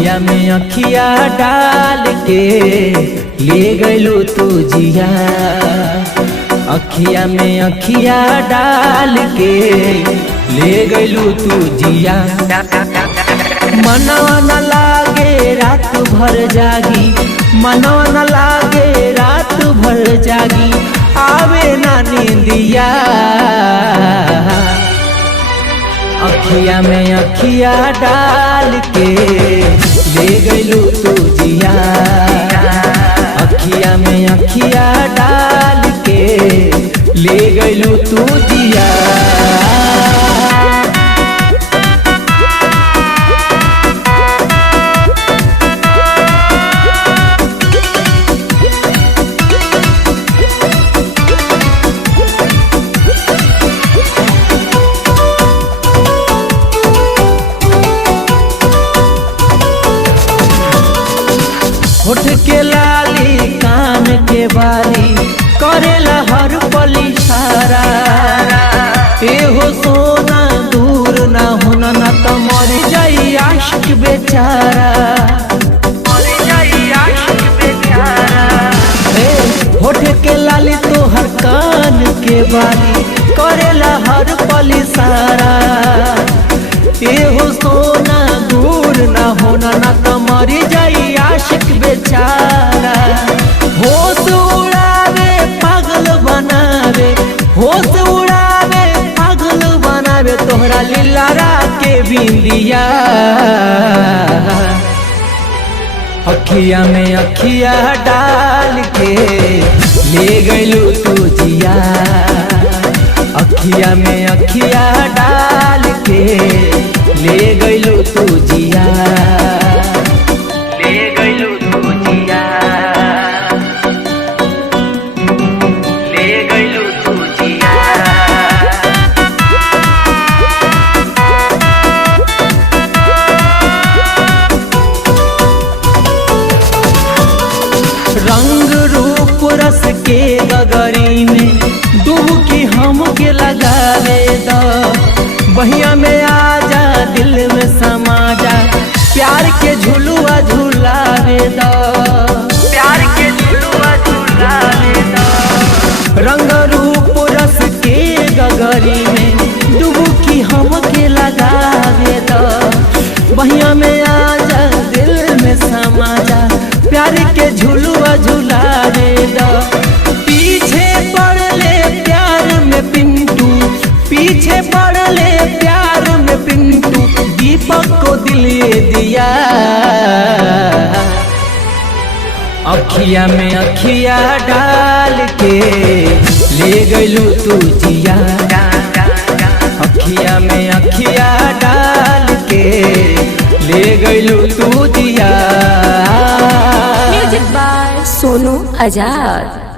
अखिया में अखिया डाल के ले गइलू तू जिया। अखिया में अखिया डाल के ले गइलू तू जिया। मनवा न लागे रात भर जागी, मनवा न लागे रात भर जागी, आवे ना नींदिया। अखिया में अखिया डाल के ले गइलू तू जिया। अखिया में अखिया डाल के ले गइलू तू जिया। होठ के लाली कान के बाली करेला हर पल इशारा। एहो सोना दूर ना होना ना तो मर जाई आशिक बेचारा। होठ के लाली तो हर कान के बाली करेला हर पल इशारा। एहो सोना दूर ना होना ना तो मर जाई आशिक बेचारा। होश उड़ावे पागल बनावे, होश उड़ावे पागल बनावे, तोहरा लीलारा के बिंदिया। अखिया में अखिया डाल के ले गइलू तू जिया। अखिया में अखिया डाल के ले गइलू तू जिया। ले गइलू तू जिया। ले गइलू तू जिया। रंग रूप रस के गगरी में डुबकी हमके लगावे द। बहिया में आजा दिल में समा जा, प्यार के झुलुआ झुलावे द। प्यार के झुलुआ झुलावे द। रंग रूप रस के गगरी में डुबकी हमके लगावे द। बहिया में आजा दिल में समा जा, प्यार के झुलुआ झुलावे द। पीछे पड़ ले प्यार में पिंटू, पीछे पड़ ले प्यार में पिंटू, दीपक को दिल ये दिया। अखिया में अखिया डाल के ले गइलू तू जिया। अखिया में अखिया डाल के ले गइलू तू जिया। Music by Sonu Azad.